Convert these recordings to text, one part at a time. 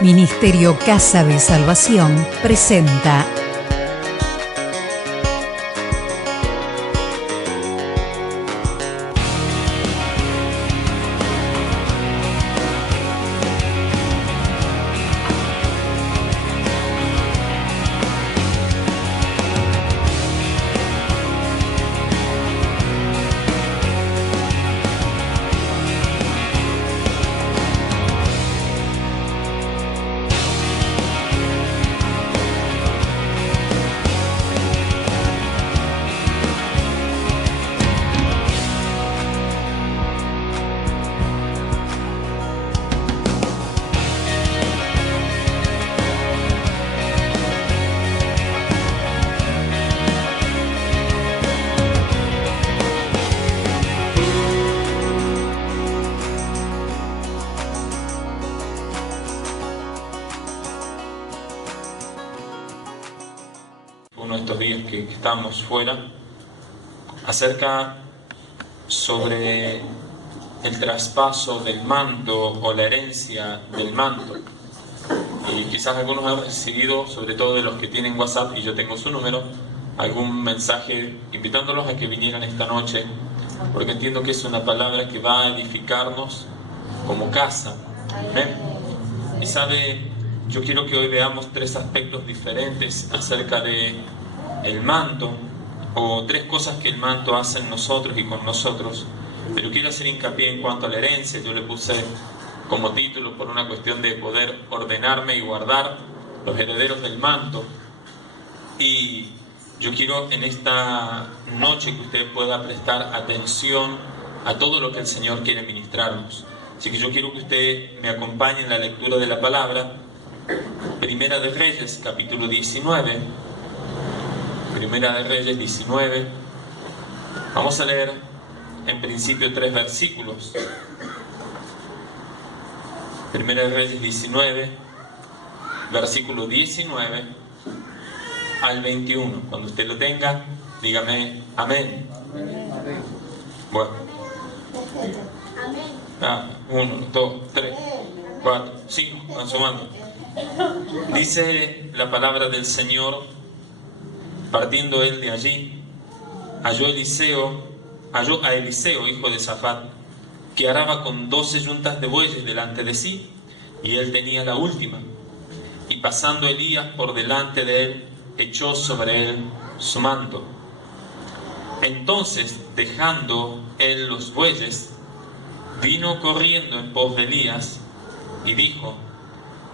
Ministerio Casa de Salvación presenta uno de estos días que estamos fuera, acerca sobre el traspaso del manto o la herencia del manto. Y quizás algunos han recibido, sobre todo de los que tienen WhatsApp, y yo tengo su número, algún mensaje invitándolos a que vinieran esta noche, porque entiendo que es una palabra que va a edificarnos como casa. ¿Amén? Y sabe, yo quiero que hoy veamos tres aspectos diferentes acerca de el manto, o tres cosas que el manto hace en nosotros y con nosotros. Pero quiero hacer hincapié en cuanto a la herencia. Yo le puse como título, por una cuestión de poder ordenarme y guardar, los herederos del manto. Y yo quiero en esta noche que usted pueda prestar atención a todo lo que el Señor quiere ministrarnos. Así que yo quiero que usted me acompañe en la lectura de la palabra. Primera de Reyes, capítulo 19. Primera de Reyes 19. Vamos a leer en principio 3 versículos. Primera de Reyes 19, versículo 19 al 21. Cuando usted lo tenga, dígame amén. Bueno. 1, 2, 3, 4, 5, van sumando. Dice la palabra del Señor: partiendo él de allí, halló a Eliseo, hijo de Safat, que araba con 12 yuntas de bueyes delante de sí, y él tenía la última. Y pasando Elías por delante de él, echó sobre él su manto. Entonces, dejando él los bueyes, vino corriendo en pos de Elías, y dijo: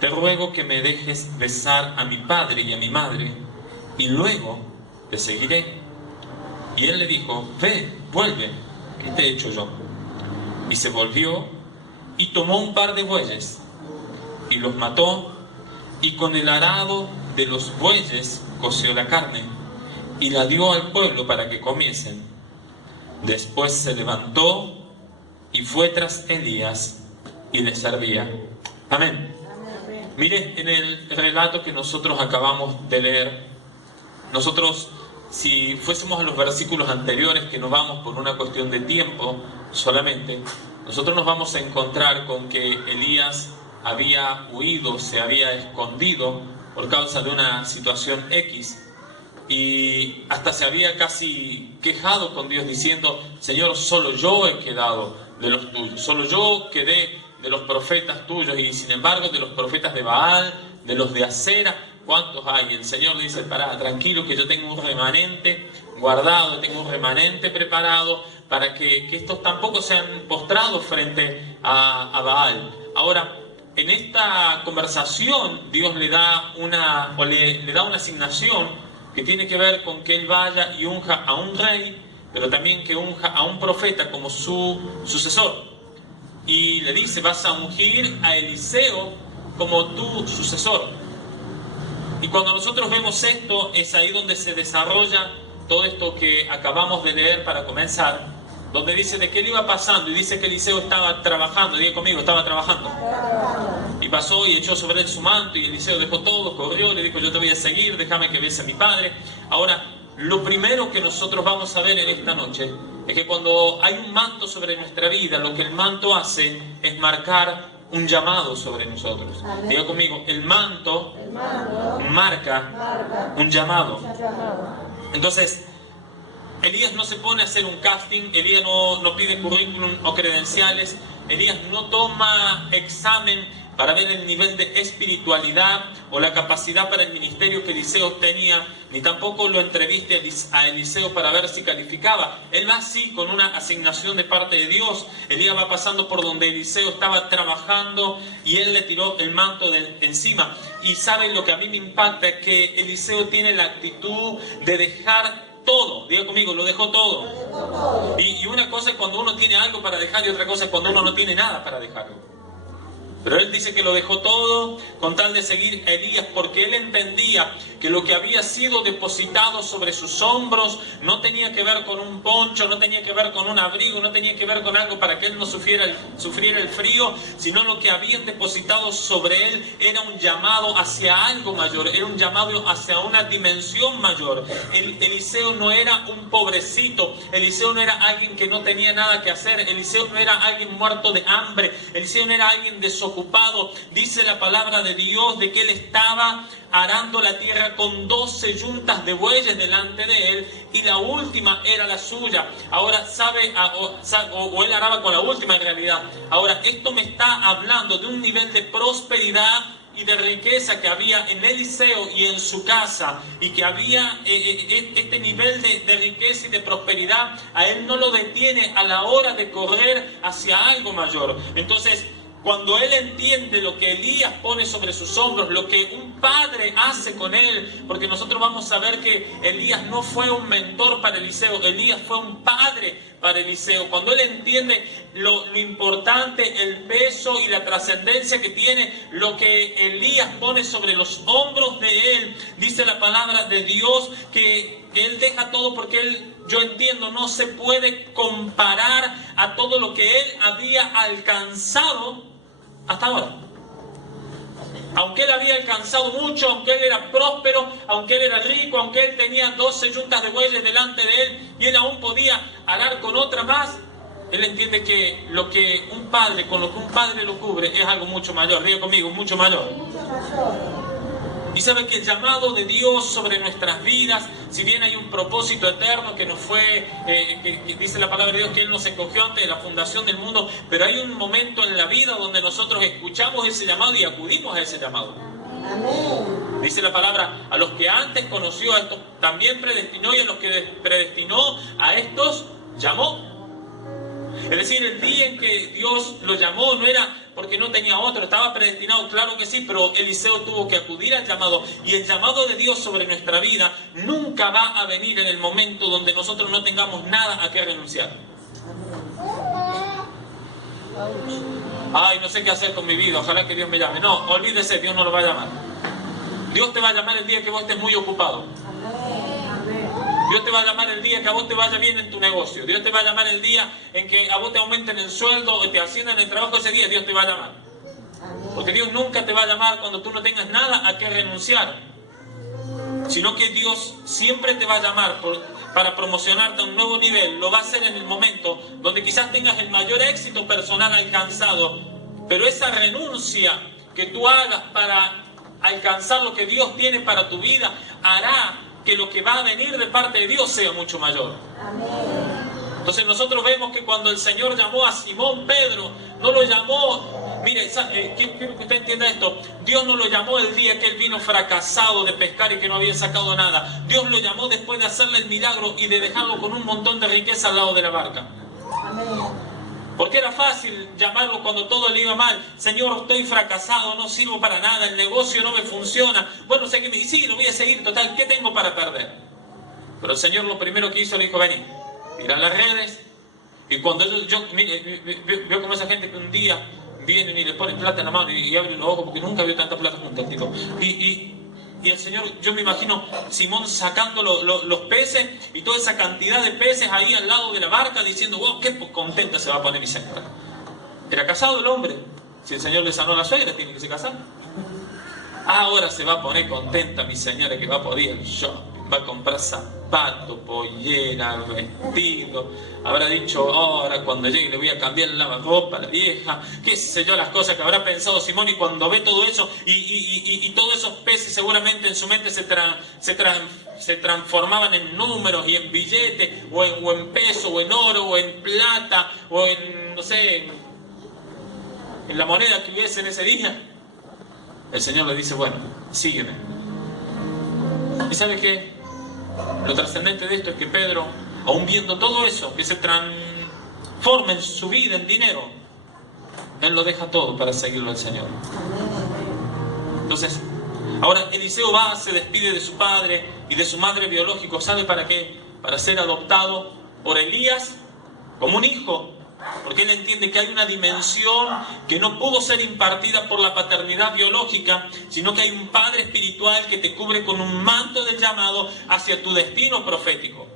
te ruego que me dejes besar a mi padre y a mi madre, y luego te seguiré. Y él le dijo: ve, vuelve, ¿qué te he hecho yo? Y se volvió y tomó un par de bueyes y los mató, y con el arado de los bueyes coció la carne y la dio al pueblo para que comiesen. Después se levantó y fue tras Elías y le servía. Amén. Mire, en el relato que nosotros acabamos de leer, nosotros, si fuésemos a los versículos anteriores, que nos vamos por una cuestión de tiempo solamente, nosotros nos vamos a encontrar con que Elías había huido, se había escondido por causa de una situación X, y hasta se había casi quejado con Dios diciendo: Señor, solo yo he quedado de los tuyos, solo yo quedé de los profetas tuyos, y sin embargo de los profetas de Baal, de los de Acera, ¿cuántos hay? El Señor le dice: pará, tranquilo, que yo tengo un remanente guardado, tengo un remanente preparado para que estos tampoco sean postrados frente a Baal. Ahora, en esta conversación Dios le da le da una asignación que tiene que ver con que él vaya y unja a un rey, pero también que unja a un profeta como su sucesor. Y le dice: vas a ungir a Eliseo como tu sucesor. Y cuando nosotros vemos esto, es ahí donde se desarrolla todo esto que acabamos de leer para comenzar, donde dice de qué él iba pasando, y dice que Eliseo estaba trabajando. Diga conmigo: estaba trabajando. Y pasó y echó sobre él su manto, y Eliseo dejó todo, corrió, le dijo: yo te voy a seguir, déjame que bese a mi padre. Ahora, lo primero que nosotros vamos a ver en esta noche es que cuando hay un manto sobre nuestra vida, lo que el manto hace es marcar un llamado sobre nosotros. Amén. Diga conmigo, el manto marca un llamado. Entonces, Elías no se pone a hacer un casting, Elías no pide currículum o credenciales, Elías no toma examen para ver el nivel de espiritualidad o la capacidad para el ministerio que Eliseo tenía, ni tampoco lo entreviste a Eliseo para ver si calificaba. Él va así con una asignación de parte de Dios. Elías va pasando por donde Eliseo estaba trabajando y él le tiró el manto de encima. Y saben lo que a mí me impacta, que Eliseo tiene la actitud de dejar todo. Diga conmigo, lo dejó todo. Y una cosa es cuando uno tiene algo para dejar y otra cosa es cuando uno no tiene nada para dejarlo. Pero él dice que lo dejó todo con tal de seguir a Elías, porque él entendía que lo que había sido depositado sobre sus hombros no tenía que ver con un poncho, no tenía que ver con un abrigo, no tenía que ver con algo para que él no sufriera el frío, sino lo que habían depositado sobre él era un llamado hacia algo mayor, era un llamado hacia una dimensión mayor. Eliseo no era un pobrecito, Eliseo no era alguien que no tenía nada que hacer, Eliseo no era alguien muerto de hambre, Eliseo no era alguien desocupado. Dice la palabra de Dios de que él estaba arando la tierra con 12 yuntas de bueyes delante de él y la última era la suya. Ahora o él araba con la última en realidad. Ahora, esto me está hablando de un nivel de prosperidad y de riqueza que había en Eliseo y en su casa, y que había este nivel de riqueza y de prosperidad, a él no lo detiene a la hora de correr hacia algo mayor. Entonces, cuando él entiende lo que Elías pone sobre sus hombros, lo que un padre hace con él, porque nosotros vamos a ver que Elías no fue un mentor para Eliseo, Elías fue un padre para Eliseo. Cuando él entiende lo importante, el peso y la trascendencia que tiene lo que Elías pone sobre los hombros de él, dice la palabra de Dios que él deja todo porque yo entiendo, no se puede comparar a todo lo que él había alcanzado hasta ahora. Aunque él había alcanzado mucho, aunque él era próspero, aunque él era rico, aunque él tenía 12 yuntas de bueyes delante de él y él aún podía arar con otra más, él entiende que lo que un padre, con lo que un padre lo cubre, es algo mucho mayor. Diga conmigo, mucho mayor. Y sabe que el llamado de Dios sobre nuestras vidas, si bien hay un propósito eterno que nos fue, que dice la palabra de Dios que Él nos escogió antes de la fundación del mundo, pero hay un momento en la vida donde nosotros escuchamos ese llamado y acudimos a ese llamado. Amén. Dice la palabra, a los que antes conoció, a estos también predestinó, y a los que predestinó, a estos llamó. Es decir, el día en que Dios lo llamó no era porque no tenía otro, estaba predestinado, claro que sí, pero Eliseo tuvo que acudir al llamado. Y el llamado de Dios sobre nuestra vida nunca va a venir en el momento donde nosotros no tengamos nada a que renunciar. Ay, no sé qué hacer con mi vida, ojalá que Dios me llame. No, olvídese, Dios no lo va a llamar. Dios te va a llamar el día que vos estés muy ocupado. Dios te va a llamar el día que a vos te vaya bien en tu negocio. Dios te va a llamar el día en que a vos te aumenten el sueldo o te asciendan el trabajo. Ese día Dios te va a llamar. Porque Dios nunca te va a llamar cuando tú no tengas nada a que renunciar, sino que Dios siempre te va a llamar para promocionarte a un nuevo nivel. Lo va a hacer en el momento donde quizás tengas el mayor éxito personal alcanzado, pero esa renuncia que tú hagas para alcanzar lo que Dios tiene para tu vida hará que lo que va a venir de parte de Dios sea mucho mayor. Amén. Entonces nosotros vemos que cuando el Señor llamó a Simón Pedro, no lo llamó, mire, quiero que usted entienda esto, Dios no lo llamó el día que él vino fracasado de pescar y que no había sacado nada. Dios lo llamó después de hacerle el milagro y de dejarlo con un montón de riqueza al lado de la barca. Amén. Porque era fácil llamarlo cuando todo le iba mal. Señor, estoy fracasado, no sirvo para nada, el negocio no me funciona. Bueno, seguime. Y sí, lo voy a seguir, total, ¿qué tengo para perder? Pero el Señor lo primero que hizo, le dijo, vení, tira las redes. Y cuando veo como esa gente que un día vienen y le ponen plata en la mano y abren los ojos porque nunca vio tanta plata junta, tipo. Y el Señor, yo me imagino Simón sacando los peces y toda esa cantidad de peces ahí al lado de la barca diciendo, wow, qué contenta se va a poner mi señora. Era casado el hombre. Si el Señor le sanó a la suegra, tiene que se casar. Ahora se va a poner contenta mi señora que va a poder ir al shopping, va a comprar zapatos, pollera, vestido. Habrá dicho, ahora cuando llegue le voy a cambiar el lavarropa a la vieja. Qué sé yo, las cosas que habrá pensado Simón. Y cuando ve todo eso, y todos esos peces seguramente en su mente se transformaban en números y en billetes, o en peso, o en oro, o en plata, o en, no sé, en la moneda que hubiese en ese día. El Señor le dice, bueno, sígueme. ¿Y sabe qué? Lo trascendente de esto es que Pedro, aún viendo todo eso, que se transforma en su vida en dinero, él lo deja todo para seguirlo al Señor. Entonces, ahora Eliseo va, se despide de su padre y de su madre biológico. ¿Sabe para qué? Para ser adoptado por Elías como un hijo. Porque él entiende que hay una dimensión que no pudo ser impartida por la paternidad biológica, sino que hay un Padre espiritual que te cubre con un manto del llamado hacia tu destino profético.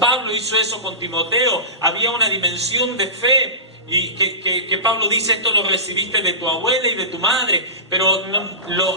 Pablo hizo eso con Timoteo. Había una dimensión de fe y que Pablo dice, esto lo recibiste de tu abuela y de tu madre, pero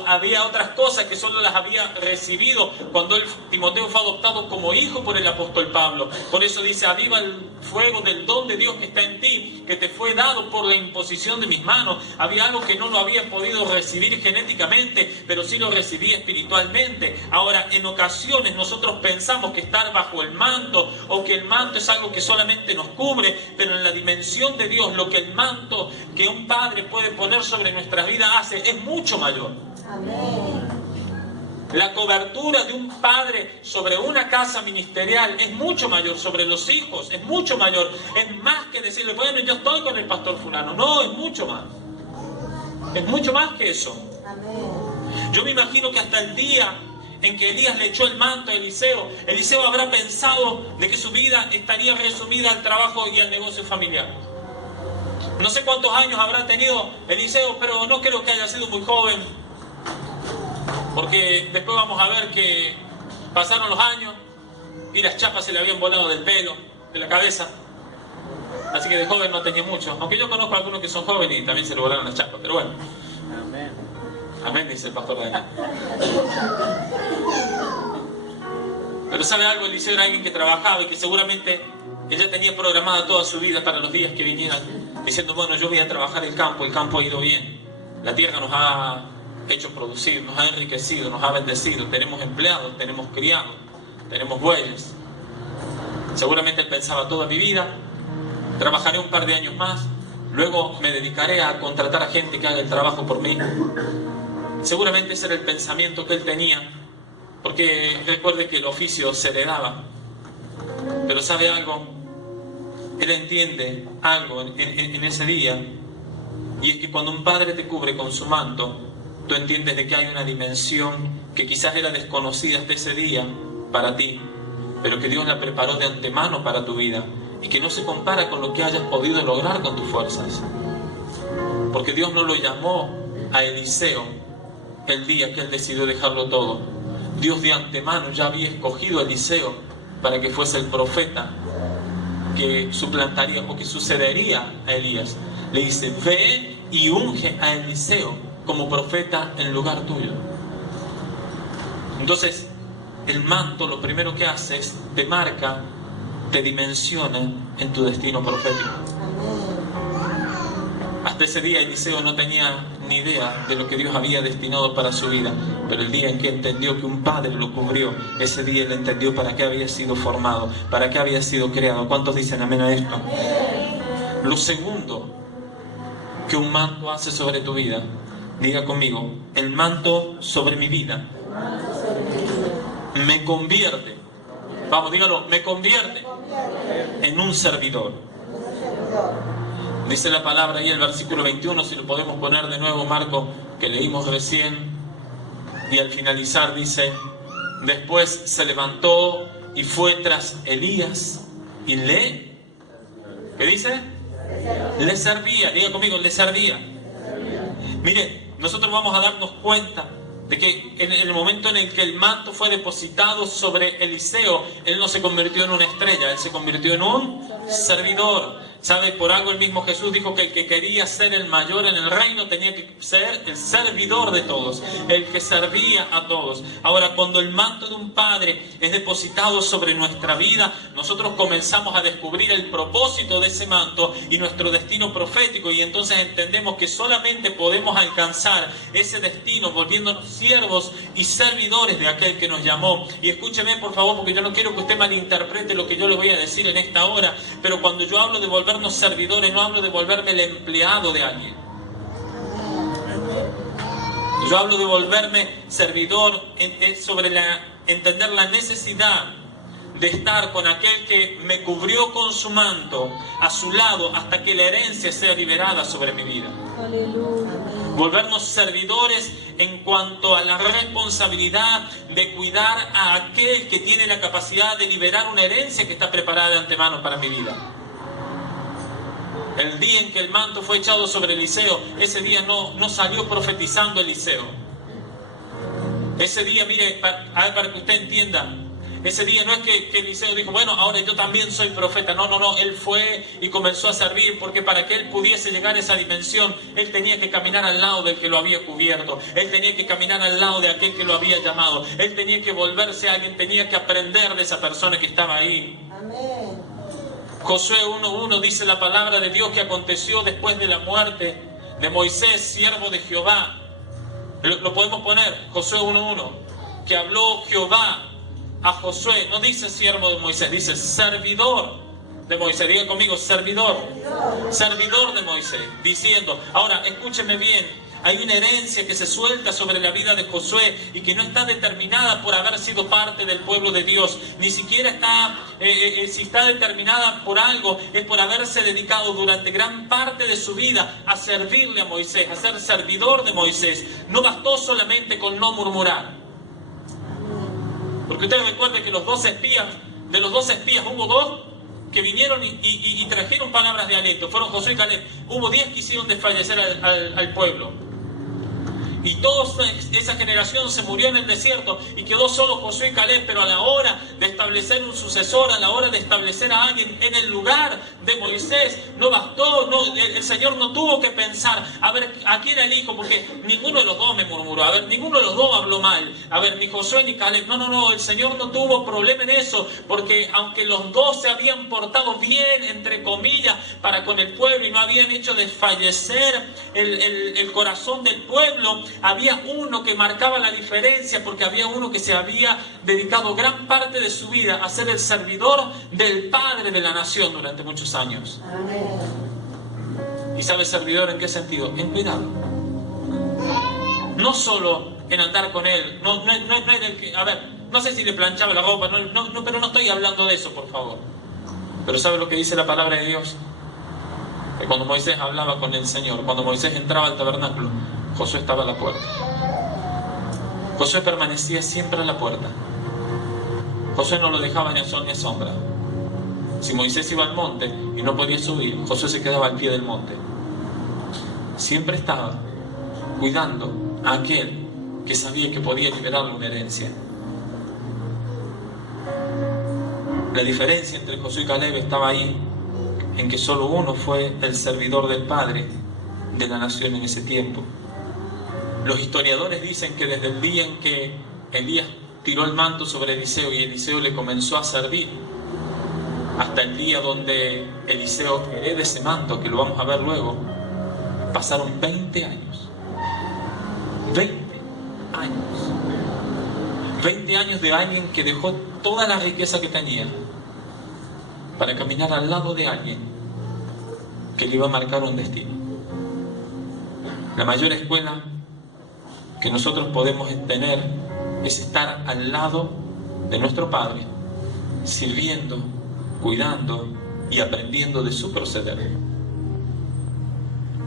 había otras cosas que solo las había recibido cuando Timoteo fue adoptado como hijo por el apóstol Pablo. Por eso dice, aviva el fuego del don de Dios que está en ti, que te fue dado por la imposición de mis manos. Había algo que no lo había podido recibir genéticamente, pero sí lo recibí espiritualmente. Ahora, en ocasiones nosotros pensamos que estar bajo el manto, o que el manto es algo que solamente nos cubre, pero en la dimensión de Dios, lo que el manto que un padre puede poner sobre nuestras vidas hace es mucho mayor. Amén. La cobertura de un padre sobre una casa ministerial es mucho mayor, sobre los hijos es mucho mayor. Es más que decirle, bueno, yo estoy con el pastor fulano. No, es mucho más. Es mucho más que eso. Amén. Yo me imagino que hasta el día en que Elías le echó el manto a Eliseo, Eliseo habrá pensado de que su vida estaría resumida al trabajo y al negocio familiar. No sé cuántos años habrá tenido Eliseo, pero no creo que haya sido muy joven, porque después vamos a ver que pasaron los años y las chapas se le habían volado del pelo, de la cabeza. Así que de joven no tenía mucho, aunque yo conozco a algunos que son jóvenes y también se le volaron las chapas, pero bueno. Amén. Amén, dice el pastor Daniel. Pero ¿sabe algo? Eliseo era alguien que trabajaba y que seguramente ella tenía programada toda su vida para los días que vinieran, diciendo, bueno, yo voy a trabajar el campo ha ido bien, la tierra nos ha hecho producir, nos ha enriquecido, nos ha bendecido, tenemos empleados, tenemos criados, tenemos bueyes. Seguramente él pensaba, toda mi vida trabajaré un par de años más, luego me dedicaré a contratar a gente que haga el trabajo por mí. Seguramente ese era el pensamiento que él tenía, porque recuerde que el oficio se le daba. Pero ¿sabe algo? Él entiende algo en ese día, y es que cuando un padre te cubre con su manto, tú entiendes de que hay una dimensión que quizás era desconocida hasta ese día para ti, pero que Dios la preparó de antemano para tu vida, y que no se compara con lo que hayas podido lograr con tus fuerzas. Porque Dios no lo llamó a Eliseo el día que él decidió dejarlo todo. Dios de antemano ya había escogido a Eliseo para que fuese el profeta que suplantaría o que sucedería a Elías. Le dice, ve y unge a Eliseo como profeta en lugar tuyo. Entonces, el manto lo primero que hace es te marca, te dimensiona en tu destino profético. Hasta ese día Eliseo no tenía ni idea de lo que Dios había destinado para su vida, pero el día en que entendió que un padre lo cubrió, ese día él entendió para qué había sido formado, para qué había sido creado. ¿Cuántos dicen amén a esto? Lo segundo que un manto hace sobre tu vida, diga conmigo, el manto sobre mi vida me convierte, vamos, dígalo, me convierte en un servidor. Dice la palabra ahí el versículo 21, si lo podemos poner de nuevo, Marco, que leímos recién, y al finalizar dice, después se levantó y fue tras Elías y ¿qué dice? Le servía, diga conmigo, le servía. Mire, nosotros vamos a darnos cuenta de que en el momento en el que el manto fue depositado sobre Eliseo, él no se convirtió en una estrella, él se convirtió en un servidor. ¿Sabe? Por algo el mismo Jesús dijo que el que quería ser el mayor en el reino tenía que ser el servidor de todos, el que servía a todos. Ahora, cuando el manto de un padre es depositado sobre nuestra vida, nosotros comenzamos a descubrir el propósito de ese manto y nuestro destino profético, y entonces entendemos que solamente podemos alcanzar ese destino volviéndonos siervos y servidores de aquel que nos llamó. Y escúcheme por favor, porque yo no quiero que usted malinterprete lo que yo le voy a decir en esta hora, pero cuando yo hablo de volvernos servidores, no hablo de volverme el empleado de alguien. Yo hablo de volverme servidor sobre entender la necesidad de estar con aquel que me cubrió con su manto a su lado hasta que la herencia sea liberada sobre mi vida. Aleluya. Volvernos servidores en cuanto a la responsabilidad de cuidar a aquel que tiene la capacidad de liberar una herencia que está preparada de antemano para mi vida. El día en que el manto fue echado sobre Eliseo, ese día no salió profetizando Eliseo. Ese día, mire, para que usted entienda, ese día no es que Eliseo dijo, bueno, ahora yo también soy profeta. No, él fue y comenzó a servir, porque para que él pudiese llegar a esa dimensión, él tenía que caminar al lado del que lo había cubierto, él tenía que caminar al lado de aquel que lo había llamado, él tenía que volverse a alguien, tenía que aprender de esa persona que estaba ahí. Amén. Josué 1:1 dice la palabra de Dios que aconteció después de la muerte de Moisés, siervo de Jehová. Lo podemos poner, Josué 1:1, que habló Jehová a Josué, no dice siervo de Moisés, dice servidor de Moisés. Diga conmigo, servidor de Moisés, diciendo, ahora escúcheme bien, hay una herencia que se suelta sobre la vida de Josué y que no está determinada por haber sido parte del pueblo de Dios, ni siquiera está, si está determinada por algo, es por haberse dedicado durante gran parte de su vida a servirle a Moisés, a ser servidor de Moisés. No bastó solamente con no murmurar. Porque ustedes recuerden que de los 12 espías hubo 2 que vinieron y trajeron palabras de aliento. Fueron Josué y Caleb. Hubo 10 que hicieron desfallecer al pueblo. Y toda esa generación se murió en el desierto y quedó solo Josué y Caleb. Pero a la hora de establecer un sucesor, a la hora de establecer a alguien en el lugar de Moisés, no bastó, el Señor no tuvo que pensar, a ver, ¿a quién elijo? Porque ninguno de los 2 me murmuró, a ver, ninguno de los 2 habló mal, a ver, ni Josué ni Caleb. No, el Señor no tuvo problema en eso, porque aunque los 2 se habían portado bien, entre comillas, para con el pueblo y no habían hecho desfallecer el corazón del pueblo, había uno que marcaba la diferencia, porque había uno que se había dedicado gran parte de su vida a ser el servidor del Padre de la nación durante muchos años. Amén. ¿Y sabe servidor en qué sentido? En cuidarlo. No solo en andar con él, no en el que, a ver, no sé si le planchaba la ropa, pero no estoy hablando de eso, por favor. Pero ¿sabe lo que dice la palabra de Dios? Que cuando Moisés hablaba con el Señor, cuando Moisés entraba al tabernáculo, Josué estaba a la puerta. Josué permanecía siempre a la puerta. Josué no lo dejaba ni a sol ni a sombra. Si Moisés iba al monte y no podía subir, Josué se quedaba al pie del monte. Siempre estaba cuidando a aquel que sabía que podía liberarle una herencia. La diferencia entre Josué y Caleb estaba ahí, en que solo uno fue el servidor del Padre de la nación en ese tiempo. Los historiadores dicen que desde el día en que Elías tiró el manto sobre Eliseo y Eliseo le comenzó a servir, hasta el día donde Eliseo hereda ese manto, que lo vamos a ver luego, pasaron 20 años. 20 años. 20 años de alguien que dejó toda la riqueza que tenía para caminar al lado de alguien que le iba a marcar un destino. La mayor escuela que nosotros podemos tener es estar al lado de nuestro Padre, sirviendo, cuidando y aprendiendo de su proceder.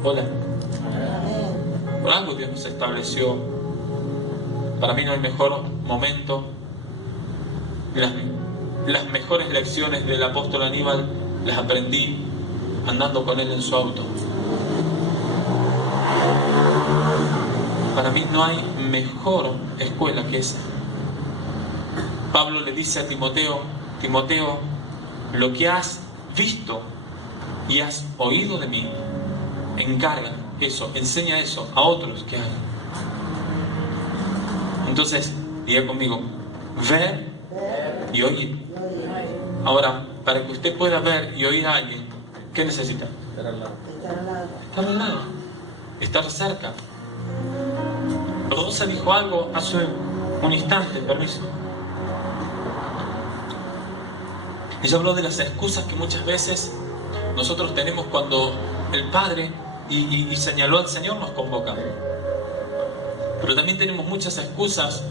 Hola. Por algo Dios nos estableció. Para mí no hay mejor momento. Las mejores lecciones del apóstol Aníbal las aprendí andando con él en su auto. Para mí no hay mejor escuela que esa. Pablo le dice a Timoteo, Timoteo, lo que has visto y has oído de mí, encarga eso, enseña eso a otros que hagan. Entonces, diga conmigo, ver y oír. Ahora, para que usted pueda ver y oír a alguien, ¿qué necesita? Estar al lado. Estar al lado, estar cerca. Rosa dijo algo hace un instante, permiso. Ella habló de las excusas que muchas veces nosotros tenemos cuando el Padre y señaló al Señor nos convoca. Pero también tenemos muchas excusas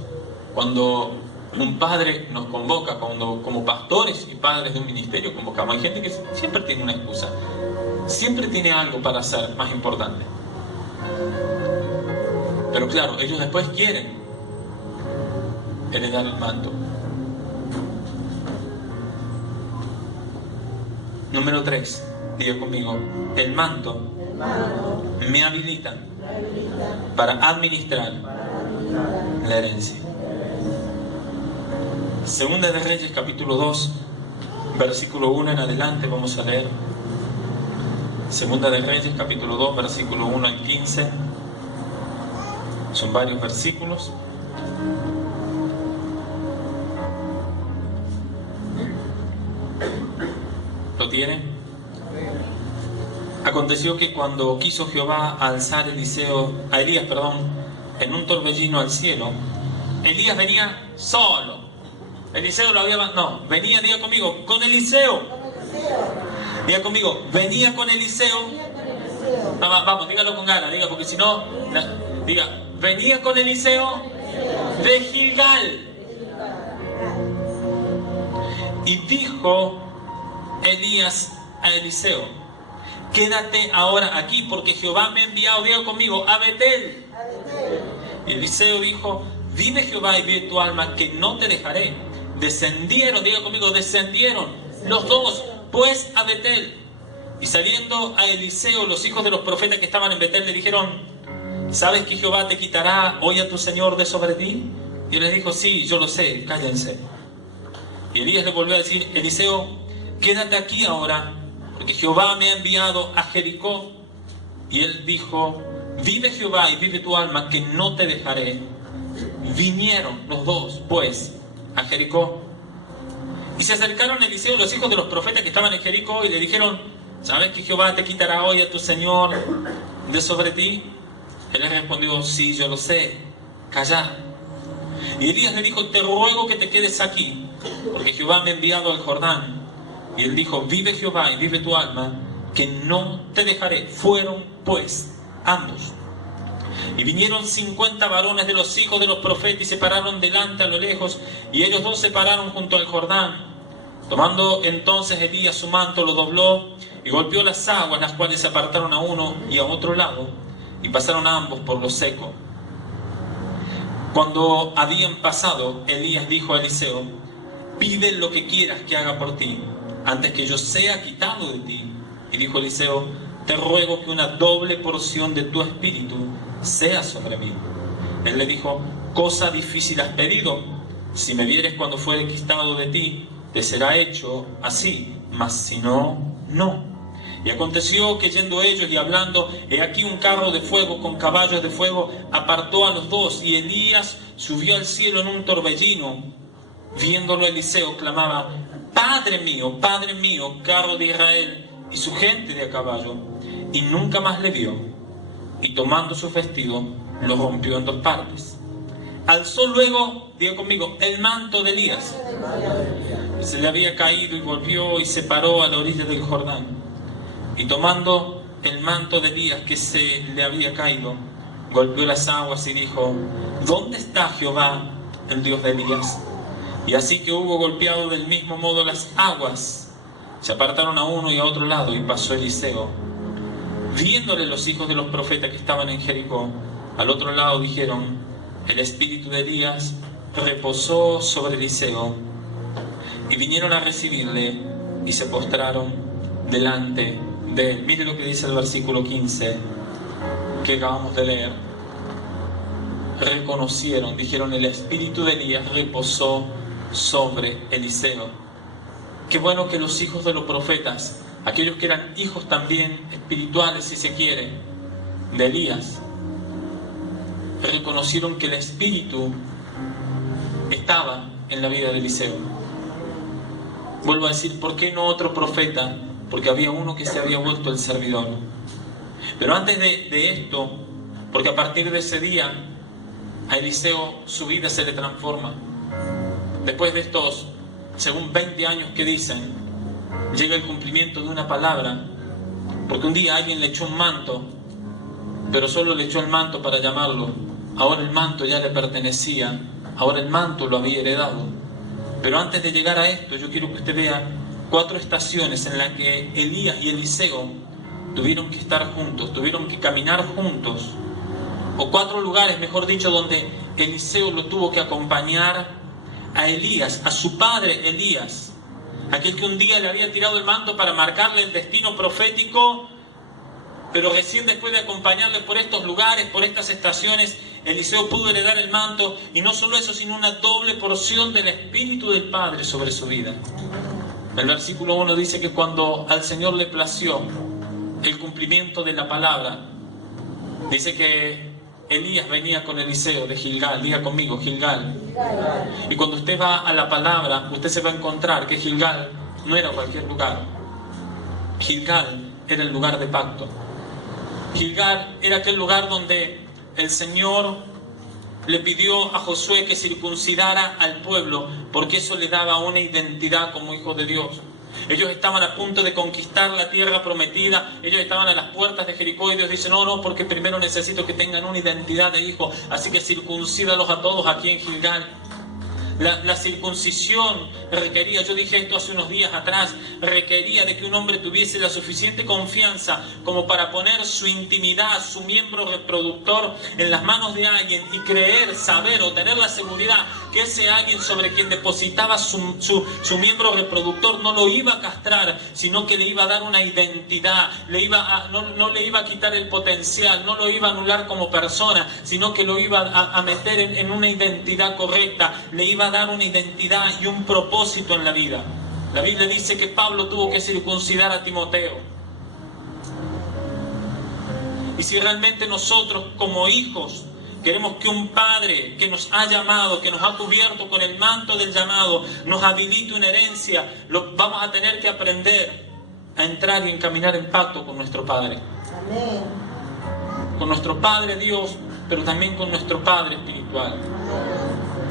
cuando un padre nos convoca, cuando como pastores y padres de un ministerio convocamos. Hay gente que siempre tiene una excusa, siempre tiene algo para hacer más importante. Pero claro, ellos después quieren heredar el manto. Número 3, diga conmigo, el manto me habilita para administrar la herencia. Segunda de Reyes, capítulo 2, versículo 1 en adelante, vamos a leer. Segunda de Reyes, capítulo 2, versículo 1 al 15. Son varios versículos. ¿Lo tienen? Aconteció que cuando quiso Jehová alzar a Elías, en un torbellino al cielo, Elías venía solo. Eliseo lo había... No, venía, diga conmigo, con Eliseo. Diga conmigo, venía con Eliseo. Vamos, dígalo con ganas, diga, porque si no... Diga, venía con Eliseo de Gilgal. Y dijo Elías a Eliseo, quédate ahora aquí, porque Jehová me ha enviado, diga conmigo, a Betel. Y Eliseo dijo, vive Jehová y vive tu alma, que no te dejaré. Descendieron, diga conmigo, descendieron los dos, pues a Betel. Y saliendo a Eliseo, los hijos de los profetas que estaban en Betel le dijeron, ¿sabes que Jehová te quitará hoy a tu Señor de sobre ti? Y él les dijo, sí, yo lo sé, cállense. Y Elías le volvió a decir, Eliseo, quédate aquí ahora, porque Jehová me ha enviado a Jericó. Y él dijo, vive Jehová y vive tu alma, que no te dejaré. Vinieron los dos, pues, a Jericó. Y se acercaron a Eliseo los hijos de los profetas que estaban en Jericó y le dijeron, ¿sabes que Jehová te quitará hoy a tu Señor de sobre ti? Él les respondió, sí, yo lo sé, callad. Y Elías le dijo, te ruego que te quedes aquí, porque Jehová me ha enviado al Jordán. Y él dijo, vive Jehová y vive tu alma, que no te dejaré. Fueron pues ambos. Y vinieron 50 varones de los hijos de los profetas y se pararon delante a lo lejos, y ellos dos se pararon junto al Jordán. Tomando entonces Elías su manto, lo dobló y golpeó las aguas, las cuales se apartaron a uno y a otro lado, y pasaron ambos por lo seco. Cuando habían pasado, Elías dijo a Eliseo, pide lo que quieras que haga por ti, antes que yo sea quitado de ti. Y dijo Eliseo, te ruego que una doble porción de tu espíritu sea sobre mí. Él le dijo, cosa difícil has pedido. Si me vieres cuando fuere quitado de ti, te será hecho así, mas si no, no. Y aconteció que yendo ellos y hablando, he aquí un carro de fuego con caballos de fuego apartó a los dos, y Elías subió al cielo en un torbellino. Viéndolo Eliseo clamaba, Padre mío, carro de Israel y su gente de a caballo. Y nunca más le vio. Y tomando su vestido, lo rompió en dos partes. Alzó luego, diga conmigo, el manto de Elías. Se le había caído y volvió y se paró a la orilla del Jordán. Y tomando el manto de Elías que se le había caído, golpeó las aguas y dijo, ¿dónde está Jehová, el Dios de Elías? Y así que hubo golpeado del mismo modo las aguas, se apartaron a uno y a otro lado, y pasó Eliseo. Viéndole los hijos de los profetas que estaban en Jericó, al otro lado dijeron, el espíritu de Elías reposó sobre Eliseo. Y vinieron a recibirle y se postraron delante de él. Mire lo que dice el versículo 15 que acabamos de leer. Reconocieron, dijeron, el espíritu de Elías reposó sobre Eliseo. Qué bueno que los hijos de los profetas aquellos que eran hijos también espirituales, si se quiere, de Elías, reconocieron que el Espíritu estaba en la vida de Eliseo. Vuelvo a decir, ¿por qué no otro profeta? Porque había uno que se había vuelto el servidor. Pero antes de esto, porque a partir de ese día a Eliseo su vida se le transforma. Después de estos, según 20 años que dicen, llega el cumplimiento de una palabra, porque un día alguien le echó un manto, pero solo le echó el manto para llamarlo. Ahora el manto ya le pertenecía, ahora el manto lo había heredado. Pero antes de llegar a esto, yo quiero que usted vea 4 estaciones en las que Elías y Eliseo tuvieron que estar juntos, tuvieron que caminar juntos, o 4 lugares, mejor dicho, donde Eliseo lo tuvo que acompañar a Elías, a su padre Elías, aquel que un día le había tirado el manto para marcarle el destino profético, pero recién después de acompañarle por estos lugares, por estas estaciones, Eliseo pudo heredar el manto, y no solo eso, sino una doble porción del Espíritu del Padre sobre su vida. El versículo 1 dice que cuando al Señor le plació el cumplimiento de la palabra, dice que Elías venía con Eliseo de Gilgal. Diga conmigo, Gilgal. Y cuando usted va a la palabra, usted se va a encontrar que Gilgal no era cualquier lugar. Gilgal era el lugar de pacto. Gilgal era aquel lugar donde el Señor le pidió a Josué que circuncidara al pueblo, porque eso le daba una identidad como hijo de Dios. Ellos estaban a punto de conquistar la tierra prometida, ellos estaban a las puertas de Jericó, y Dios dice, no, porque primero necesito que tengan una identidad de hijo, así que circuncídalos a todos aquí en Gilgal. La circuncisión requería, yo dije esto hace unos días atrás, requería de que un hombre tuviese la suficiente confianza como para poner su intimidad, su miembro reproductor en las manos de alguien y creer, saber o tener la seguridad que ese alguien sobre quien depositaba su miembro reproductor no lo iba a castrar, sino que le iba a dar una identidad, no le iba a quitar el potencial, no lo iba a anular como persona, sino que lo iba a meter en una identidad correcta, le iba a dar una identidad y un propósito en la vida. La Biblia dice que Pablo tuvo que circuncidar a Timoteo. Y si realmente nosotros como hijos queremos que un Padre que nos ha llamado, que nos ha cubierto con el manto del llamado, nos habilite una herencia, vamos a tener que aprender a entrar y encaminar en pacto con nuestro Padre. Amén. Con nuestro Padre Dios, pero también con nuestro Padre espiritual.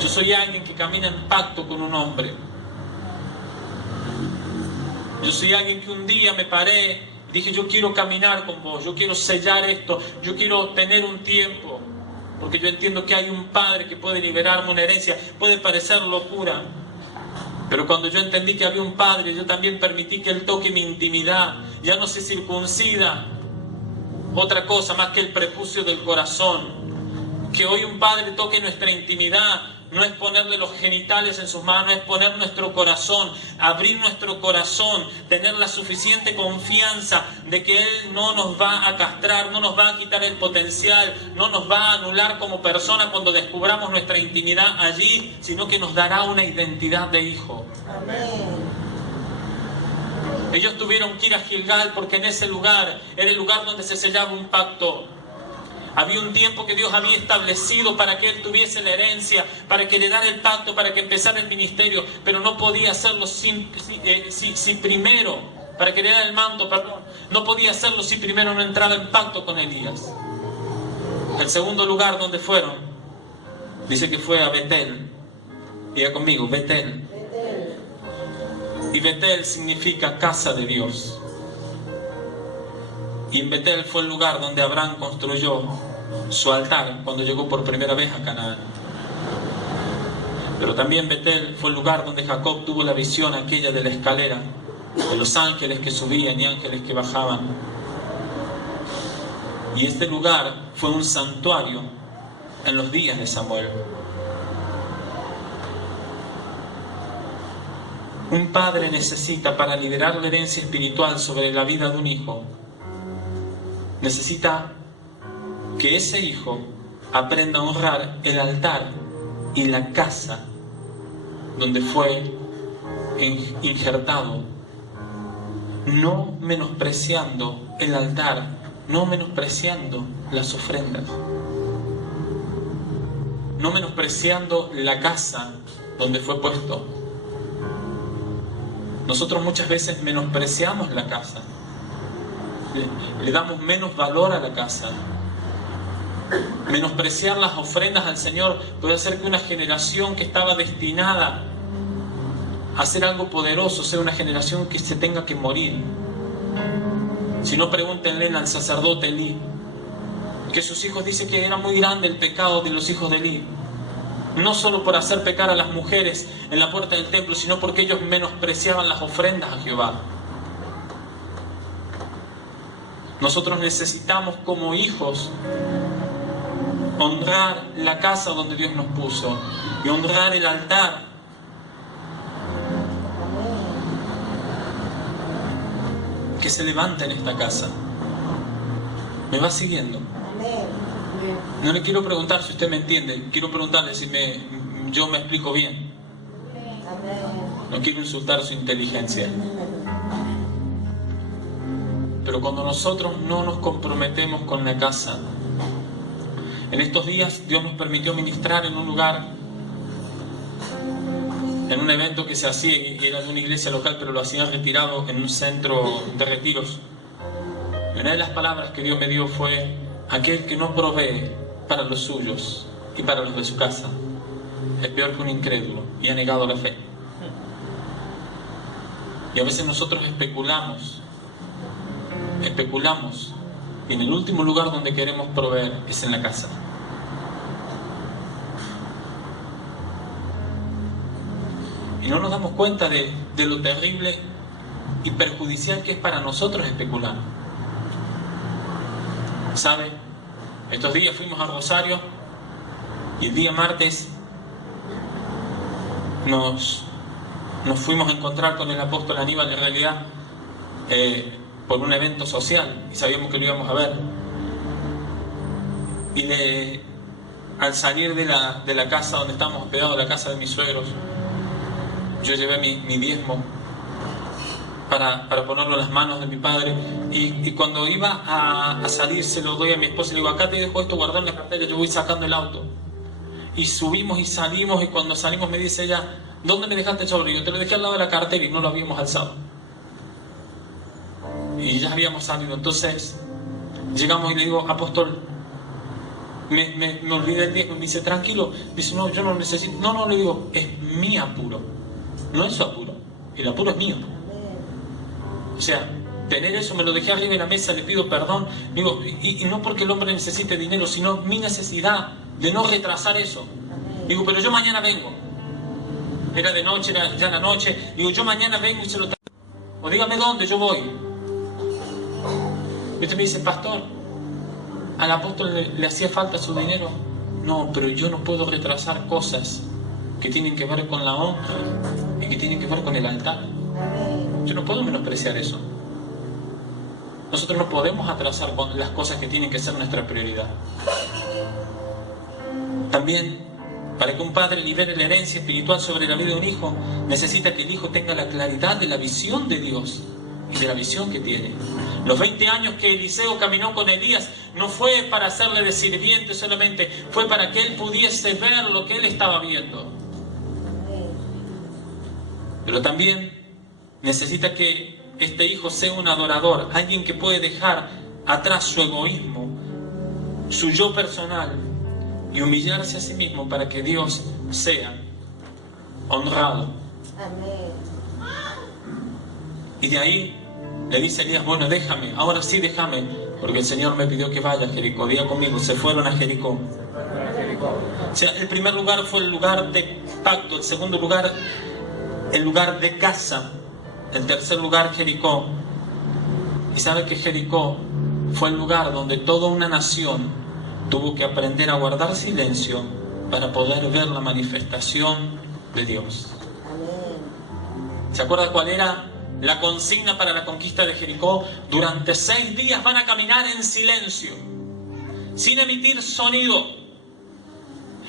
Yo soy alguien que camina en pacto con un hombre. Yo soy alguien que un día me paré, dije, yo quiero caminar con vos, yo quiero sellar esto, yo quiero tener un tiempo, porque yo entiendo que hay un Padre que puede liberarme una herencia. Puede parecer locura, pero cuando yo entendí que había un Padre, yo también permití que Él toque mi intimidad. Ya no se circuncida otra cosa más que el prepucio del corazón. Que hoy un Padre toque nuestra intimidad no es ponerle los genitales en sus manos, es poner nuestro corazón, abrir nuestro corazón, tener la suficiente confianza de que Él no nos va a castrar, no nos va a quitar el potencial, no nos va a anular como persona cuando descubramos nuestra intimidad allí, sino que nos dará una identidad de hijo. Amén. Ellos tuvieron que ir a Gilgal porque en ese lugar era el lugar donde se sellaba un pacto. Había un tiempo que Dios había establecido para que él tuviese la herencia, para que le diera el pacto, para que empezara el ministerio, pero no podía hacerlo si primero, para que le diera el manto, perdón, no podía hacerlo si primero no entraba en pacto con Elías. El segundo lugar donde fueron, dice que fue a Betel. Diga conmigo, Betel. Y Betel significa casa de Dios. Y en Betel fue el lugar donde Abraham construyó su altar cuando llegó por primera vez a Canaán. Pero también Betel fue el lugar donde Jacob tuvo la visión aquella de la escalera, de los ángeles que subían y ángeles que bajaban. Y este lugar fue un santuario en los días de Samuel. Un padre necesita, para liberar la herencia espiritual sobre la vida de un hijo, necesita que ese hijo aprenda a honrar el altar y la casa donde fue injertado. no menospreciando el altar, no menospreciando las ofrendas, no menospreciando la casa donde fue puesto. Nosotros muchas veces menospreciamos la casa, le damos menos valor a la casa. Menospreciar las ofrendas al Señor puede hacer que una generación que estaba destinada a hacer algo poderoso sea una generación que se tenga que morir. Si no, pregúntenle al sacerdote Elí, que sus hijos dicen que era muy grande el pecado de los hijos de Elí, no solo por hacer pecar a las mujeres en la puerta del templo, sino porque ellos menospreciaban las ofrendas a Jehová. Nosotros necesitamos como hijos honrar la casa donde Dios nos puso y honrar el altar. Que se levanta en esta casa. ¿Me va siguiendo? No le quiero preguntar si usted me entiende, quiero preguntarle si yo me explico bien. No quiero insultar su inteligencia. Pero cuando nosotros no nos comprometemos con la casa, en estos días Dios nos permitió ministrar en un lugar, en un evento que se hacía, y era de una iglesia local, pero lo hacían retirado en un centro de retiros. Y una de las palabras que Dios me dio fue: aquel que no provee para los suyos y para los de su casa es peor que un incrédulo y ha negado la fe. Y a veces nosotros especulamos, y en el último lugar donde queremos proveer es en la casa. Y no nos damos cuenta de lo terrible y perjudicial que es para nosotros especular. ¿Sabe? Estos días fuimos a Rosario y el día martes nos fuimos a encontrar con el apóstol Aníbal, en realidad por un evento social, y sabíamos que lo íbamos a ver. Y al salir de la casa donde estábamos hospedados, la casa de mis suegros, yo llevé mi diezmo para ponerlo en las manos de mi padre, y cuando iba a salir se lo doy a mi esposa y le digo: acá te dejo esto guardado en la cartera, yo voy sacando el auto. Y subimos y salimos, y cuando salimos me dice ella: ¿dónde me dejaste el sobre? Yo: te lo dejé al lado de la cartera, y no lo habíamos alzado. Y ya habíamos salido. Entonces llegamos y le digo: apóstol, me olvidé el diezmo. Me dice: tranquilo. Dice: no, yo no necesito. No, le digo: es mi apuro, no es su apuro, el apuro es mío. O sea, tener eso, me lo dejé arriba de la mesa, le pido perdón. Digo, y no porque el hombre necesite dinero, sino mi necesidad de no retrasar eso. Digo: pero yo mañana vengo. Era de noche, era ya la noche. Digo: yo mañana vengo y se lo traigo. O dígame dónde, yo voy. Y usted me dice: pastor, ¿al apóstol le hacía falta su dinero? No, pero yo no puedo retrasar cosas que tienen que ver con la honra y que tienen que ver con el altar. Yo no puedo menospreciar eso. Nosotros no podemos atrasar con las cosas que tienen que ser nuestra prioridad. También, para que un padre libere la herencia espiritual sobre la vida de un hijo, necesita que el hijo tenga la claridad de la visión de Dios y de la visión que tiene. Los 20 años que Eliseo caminó con Elías no fue para hacerle de sirviente solamente, fue para que él pudiese ver lo que él estaba viendo. Pero también necesita que este hijo sea un adorador, alguien que puede dejar atrás su egoísmo, su yo personal, y humillarse a sí mismo para que Dios sea honrado. Y de ahí le dice Elías: bueno, déjame, ahora sí déjame, porque el Señor me pidió que vaya a Jericó. Diga conmigo: se fueron a Jericó. O sea, el primer lugar fue el lugar de pacto, el segundo lugar el lugar de casa, el tercer lugar Jericó. Y sabe que Jericó fue el lugar donde toda una nación tuvo que aprender a guardar silencio para poder ver la manifestación de Dios. ¿Se acuerda cuál era la consigna para la conquista de Jericó? Durante 6 días van a caminar en silencio, sin emitir sonido.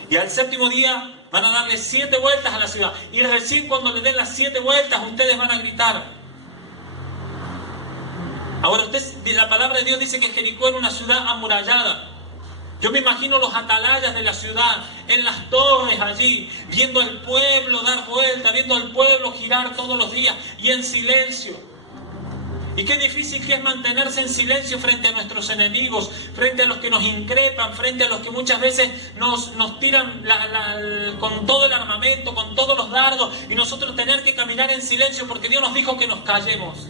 Y al 7º día van a darle 7 vueltas a la ciudad. Y recién cuando le den las 7 vueltas, ustedes van a gritar. Ahora la palabra de Dios dice que Jericó era una ciudad amurallada. Yo me imagino los atalayas de la ciudad, en las torres allí, viendo al pueblo dar vuelta, viendo al pueblo girar todos los días y en silencio. Y qué difícil que es mantenerse en silencio frente a nuestros enemigos, frente a los que nos increpan, frente a los que muchas veces nos tiran con todo el armamento, con todos los dardos, y nosotros tener que caminar en silencio porque Dios nos dijo que nos callemos.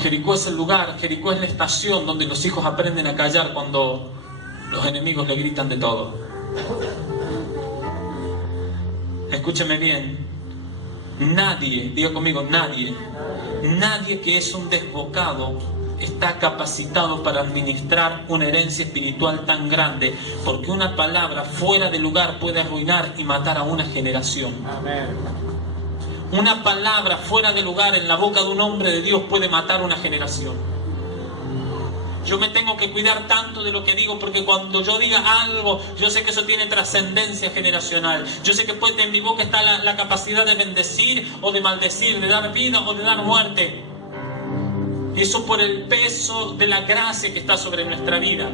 Jericó es el lugar, Jericó es la estación donde los hijos aprenden a callar cuando los enemigos le gritan de todo. Escúcheme bien, nadie, diga conmigo, nadie que es un desbocado está capacitado para administrar una herencia espiritual tan grande, porque una palabra fuera de lugar puede arruinar y matar a una generación. Amén. Una palabra fuera de lugar en la boca de un hombre de Dios puede matar una generación. Yo me tengo que cuidar tanto de lo que digo, porque cuando yo diga algo, yo sé que eso tiene trascendencia generacional. Yo sé que en mi boca está la capacidad de bendecir o de maldecir, de dar vida o de dar muerte. Eso por el peso de la gracia que está sobre nuestra vida.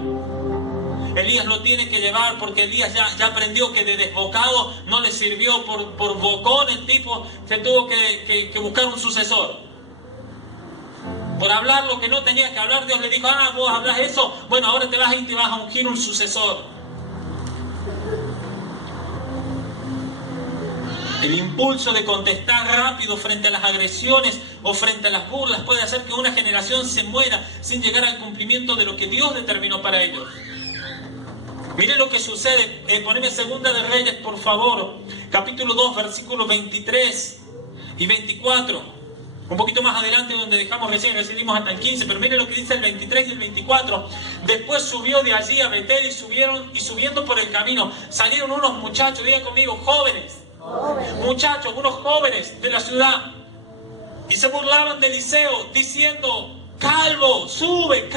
Elías lo tiene que llevar porque Elías ya aprendió que de desbocado no le sirvió. Por bocón el tipo se tuvo que buscar un sucesor. Por hablar lo que no tenía que hablar, Dios le dijo: vos hablas eso, bueno, ahora te vas a ir y te vas a ungir un sucesor. El impulso de contestar rápido frente a las agresiones o frente a las burlas puede hacer que una generación se muera sin llegar al cumplimiento de lo que Dios determinó para ellos. Mire lo que sucede. Poneme Segunda de Reyes, por favor. Capítulo 2, versículos 23 y 24. Un poquito más adelante donde dejamos recibimos hasta el 15. Pero mire lo que dice el 23 y el 24. Después subió de allí a Betel y subiendo por el camino salieron unos muchachos, digan conmigo, jóvenes. Muchachos, unos jóvenes de la ciudad. Y se burlaban de Eliseo diciendo: calvo, sube,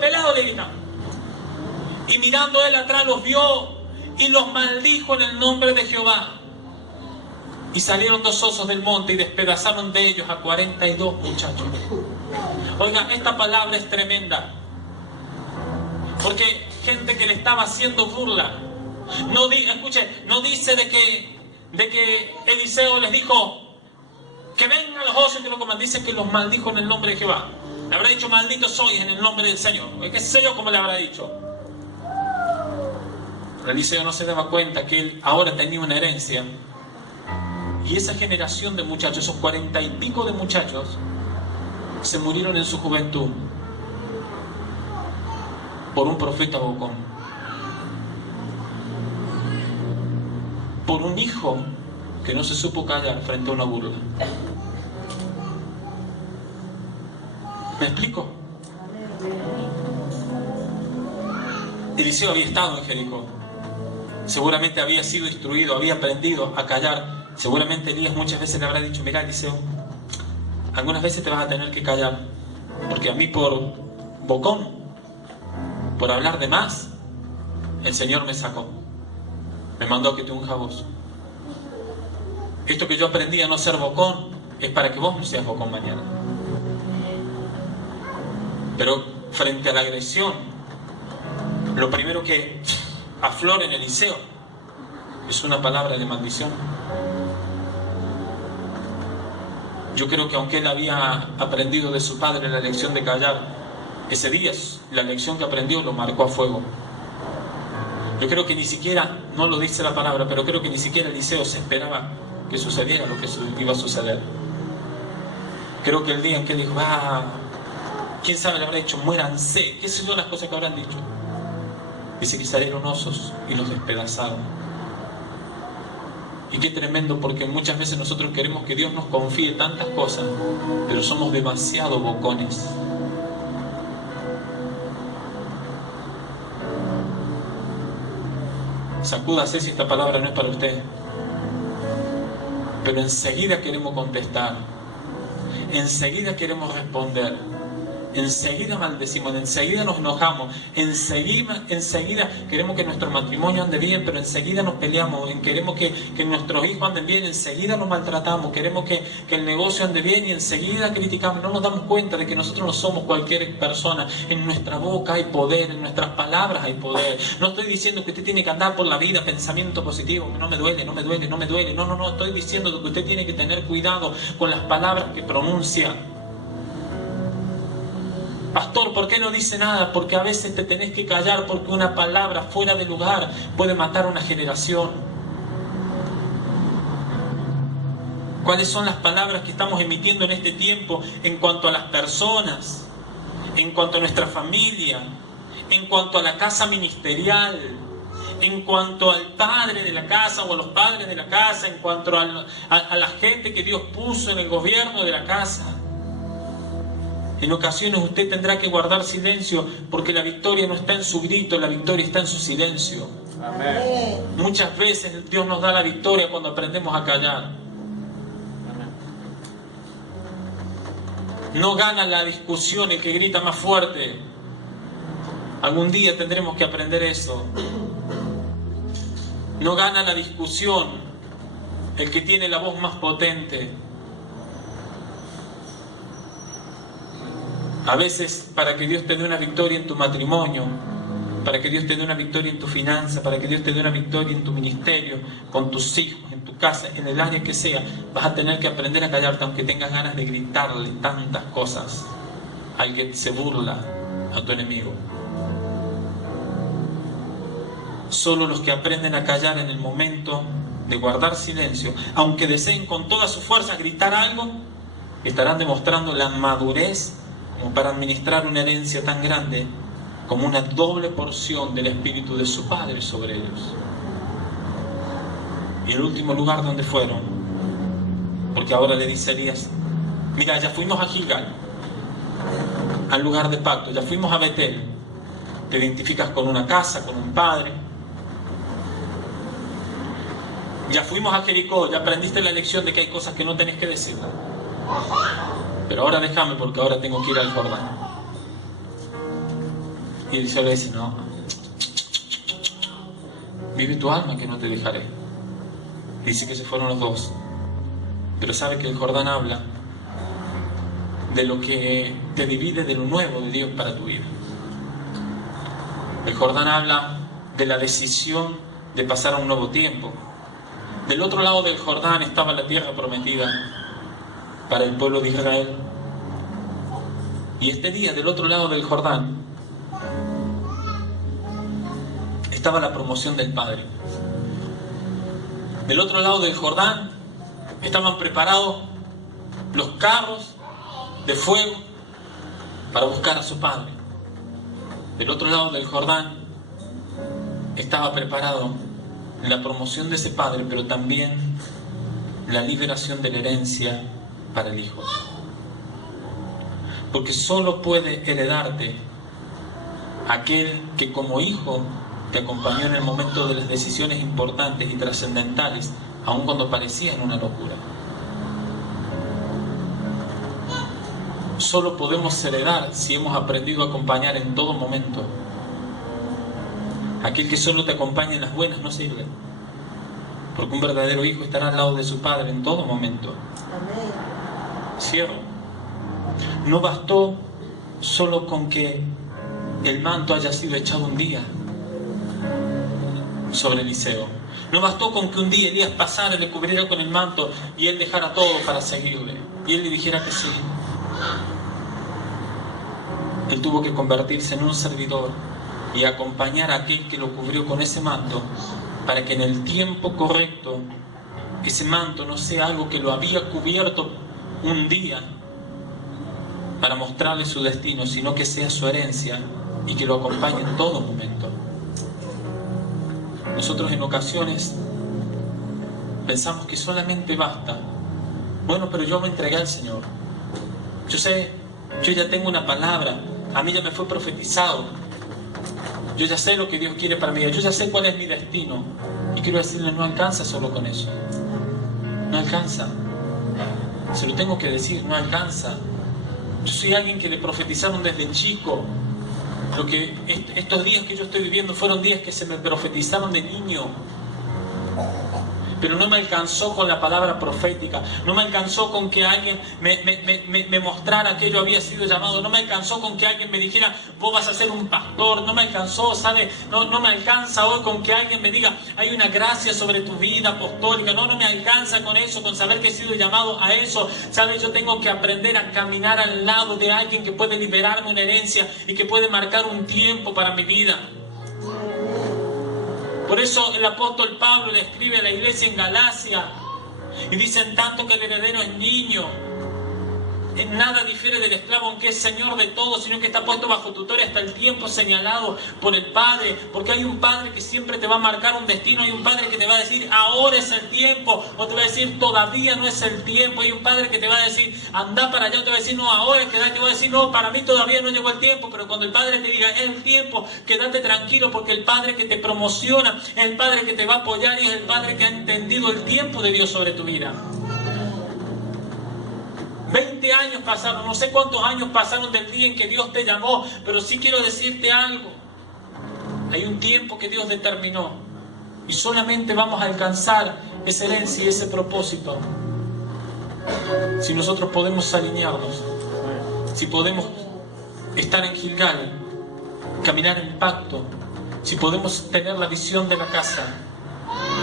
pelado, le gritan. Y mirando él atrás los vio y los maldijo en el nombre de Jehová. Y salieron 2 osos del monte y despedazaron de ellos a 42 muchachos. Oiga, esta palabra es tremenda. Porque gente que le estaba haciendo burla. No dice de que Eliseo les dijo que vengan los osos y que lo coman. Dice que los maldijo en el nombre de Jehová. Le habrá dicho: maldito sois en el nombre del Señor. ¿Qué sé yo cómo le habrá dicho? Eliseo no se daba cuenta que él ahora tenía una herencia. Y esa generación de muchachos, esos 40 y pico de muchachos, se murieron en su juventud por un profeta bocón, por un hijo que no se supo callar frente a una burla. ¿Me explico? Eliseo había estado en Jericó. Seguramente había sido instruido, había aprendido a callar. Seguramente Elías muchas veces le habrá dicho: mira, Eliseo, algunas veces te vas a tener que callar, porque a mí por bocón, por hablar de más, el Señor me sacó, me mandó a que te unja vos. Esto que yo aprendí a no ser bocón es para que vos no seas bocón mañana. Pero frente a la agresión, lo primero que aflora en Eliseo es una palabra de maldición. Yo creo que aunque él había aprendido de su padre la lección de callar, ese día la lección que aprendió lo marcó a fuego. Yo creo que ni siquiera, no lo dice la palabra, pero creo que ni siquiera Eliseo se esperaba que sucediera lo que iba a suceder. Creo que el día en que él dijo: quién sabe, le habrá dicho: muéranse, qué son las cosas que habrán dicho. Dice que salieron osos y los despedazaron. Y qué tremendo, porque muchas veces nosotros queremos que Dios nos confíe tantas cosas, pero somos demasiado bocones. Sacúdase si esta palabra no es para usted. Pero enseguida queremos contestar, enseguida queremos responder, enseguida maldecimos, enseguida nos enojamos, enseguida queremos que nuestro matrimonio ande bien, pero enseguida nos peleamos, queremos que nuestros hijos anden bien, enseguida los maltratamos, queremos que el negocio ande bien y enseguida criticamos. No nos damos cuenta de que nosotros no somos cualquier persona. En nuestra boca hay poder, en nuestras palabras hay poder. No estoy diciendo que usted tiene que andar por la vida pensamiento positivo, no me duele, no me duele, no me duele. No, estoy diciendo que usted tiene que tener cuidado con las palabras que pronuncia. Pastor, ¿por qué no dice nada? Porque a veces te tenés que callar, porque una palabra fuera de lugar puede matar una generación. ¿Cuáles son las palabras que estamos emitiendo en este tiempo en cuanto a las personas, en cuanto a nuestra familia, en cuanto a la casa ministerial, en cuanto al padre de la casa o a los padres de la casa, en cuanto a la gente que Dios puso en el gobierno de la casa? En ocasiones usted tendrá que guardar silencio, porque la victoria no está en su grito, la victoria está en su silencio. Amén. Muchas veces Dios nos da la victoria cuando aprendemos a callar. No gana la discusión el que grita más fuerte. Algún día tendremos que aprender eso. No gana la discusión el que tiene la voz más potente. A veces, para que Dios te dé una victoria en tu matrimonio, para que Dios te dé una victoria en tu finanza, para que Dios te dé una victoria en tu ministerio, con tus hijos, en tu casa, en el área que sea, vas a tener que aprender a callarte, aunque tengas ganas de gritarle tantas cosas al que se burla, a tu enemigo. Solo los que aprenden a callar en el momento de guardar silencio, aunque deseen con toda su fuerza gritar algo, estarán demostrando la madurez como para administrar una herencia tan grande como una doble porción del espíritu de su Padre sobre ellos. Y el último lugar donde fueron, porque ahora le dice a Elías: mira, ya fuimos a Gilgal, al lugar de pacto, ya fuimos a Betel, te identificas con una casa, con un padre. Ya fuimos a Jericó, ya aprendiste la lección de que hay cosas que no tenés que decir. Pero ahora déjame, porque ahora tengo que ir al Jordán. Y Eliseo le dice: no, vive tu alma que no te dejaré. Dice que se fueron los dos. Pero sabe que el Jordán habla de lo que te divide de lo nuevo de Dios para tu vida. El Jordán habla de la decisión de pasar a un nuevo tiempo. Del otro lado del Jordán estaba la tierra prometida para el pueblo de Israel. Y este día, del otro lado del Jordán, estaba la promoción del Padre. Del otro lado del Jordán estaban preparados los carros de fuego para buscar a su Padre. Del otro lado del Jordán estaba preparado la promoción de ese Padre, pero también la liberación de la herencia para el Hijo. Porque solo puede heredarte aquel que como hijo te acompañó en el momento de las decisiones importantes y trascendentales, aun cuando parecían una locura. Solo podemos heredar si hemos aprendido a acompañar en todo momento. Aquel que solo te acompaña en las buenas no sirve, porque un verdadero hijo estará al lado de su padre en todo momento. Amén. Cierro. No bastó solo con que el manto haya sido echado un día sobre Eliseo. No bastó con que un día Elías pasara, le cubriera con el manto y él dejara todo para seguirle, y él le dijera que sí. Él tuvo que convertirse en un servidor y acompañar a aquel que lo cubrió con ese manto, para que en el tiempo correcto ese manto no sea algo que lo había cubierto un día para mostrarle su destino, sino que sea su herencia y que lo acompañe en todo momento. Nosotros en ocasiones pensamos que solamente basta: bueno, pero yo me entregué al Señor, yo sé, yo ya tengo una palabra, a mí ya me fue profetizado, yo ya sé lo que Dios quiere para mí, yo ya sé cuál es mi destino. Y quiero decirle: no alcanza solo con eso, no alcanza. Se lo tengo que decir, no alcanza. Yo soy alguien que le profetizaron desde chico. Lo que estos días que yo estoy viviendo fueron días que se me profetizaron de niño. Pero no me alcanzó con la palabra profética, no me alcanzó con que alguien me mostrara que yo había sido llamado, no me alcanzó con que alguien me dijera, vos vas a ser un pastor, no me alcanzó, ¿sabe? No me alcanza hoy con que alguien me diga, hay una gracia sobre tu vida apostólica, no me alcanza con eso, con saber que he sido llamado a eso, ¿sabe? Yo tengo que aprender a caminar al lado de alguien que puede liberarme una herencia y que puede marcar un tiempo para mi vida. Por eso el apóstol Pablo le escribe a la iglesia en Galacia y dice, en tanto que el heredero es niño, en nada difiere del esclavo, aunque es señor de todo, sino que está puesto bajo tutoría hasta el tiempo señalado por el Padre, porque hay un Padre que siempre te va a marcar un destino, hay un Padre que te va a decir, ahora es el tiempo, o te va a decir, todavía no es el tiempo, hay un Padre que te va a decir, anda para allá, o te va a decir, no, ahora quédate, te va a decir, no, para mí todavía no llegó el tiempo, pero cuando el Padre te diga, es el tiempo, quédate tranquilo, porque el Padre que te promociona, es el Padre que te va a apoyar y es el Padre que ha entendido el tiempo de Dios sobre tu vida. 20 años pasaron, no sé cuántos años pasaron del día en que Dios te llamó, pero sí quiero decirte algo. Hay un tiempo que Dios determinó y solamente vamos a alcanzar esa herencia y ese propósito si nosotros podemos alinearnos, si podemos estar en Gilgal, caminar en pacto, si podemos tener la visión de la casa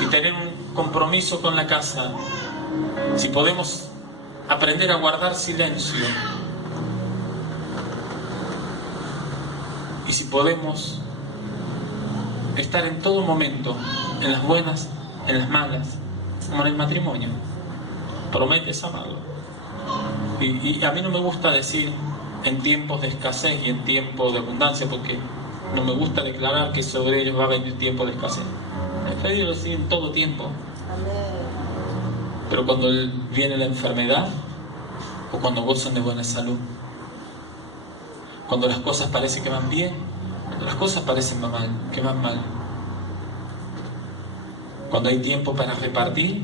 y tener un compromiso con la casa, si podemos aprender a guardar silencio y si podemos estar en todo momento, en las buenas, en las malas, como en el matrimonio. Prometes amarlo. Y a mí no me gusta decir en tiempos de escasez y en tiempos de abundancia, porque no me gusta declarar que sobre ellos va a venir tiempo de escasez. He pedido decir en todo tiempo. Pero cuando viene la enfermedad, o cuando gozan de buena salud, cuando las cosas parecen que van bien, cuando las cosas parecen que van mal, cuando hay tiempo para repartir,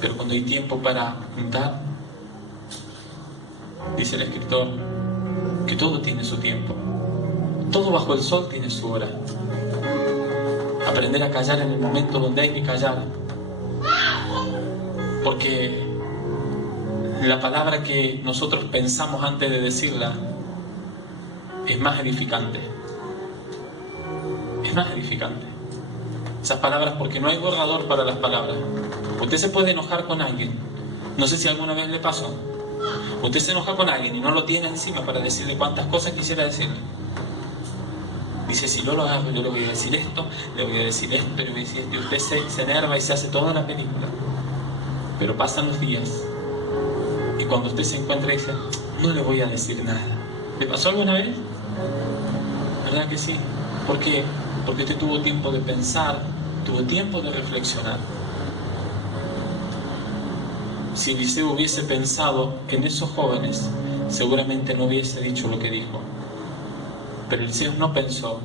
pero cuando hay tiempo para juntar, dice el escritor que todo tiene su tiempo, todo bajo el sol tiene su hora. Aprender a callar en el momento donde hay que callar, porque la palabra que nosotros pensamos antes de decirla es más edificante. Es más edificante. Esas palabras, porque no hay borrador para las palabras. Usted se puede enojar con alguien. No sé si alguna vez le pasó. Usted se enoja con alguien y no lo tiene encima para decirle cuántas cosas quisiera decirle. Dice, si yo lo hago, yo le voy a decir esto, le voy a decir esto, le voy a decir esto. Y usted se enerva y se hace toda la película. Pero pasan los días y cuando usted se encuentra y dice, no le voy a decir nada. ¿Le pasó alguna vez? ¿Verdad que sí? ¿Por qué? Porque usted tuvo tiempo de pensar, tuvo tiempo de reflexionar. Si Eliseo hubiese pensado en esos jóvenes, seguramente no hubiese dicho lo que dijo. Pero Eliseo no pensó,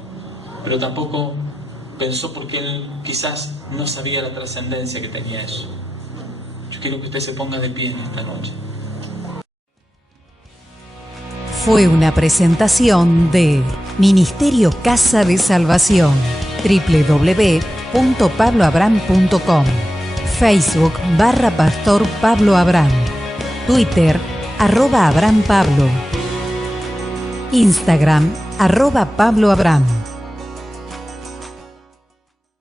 pero tampoco pensó porque él quizás no sabía la trascendencia que tenía eso. Yo quiero que usted se ponga de pie en esta noche. Fue una presentación de Ministerio Casa de Salvación, www.pabloabram.com, Facebook /Pastor Pablo Abram, Twitter @AbramPablo, Instagram @Pablo Abram.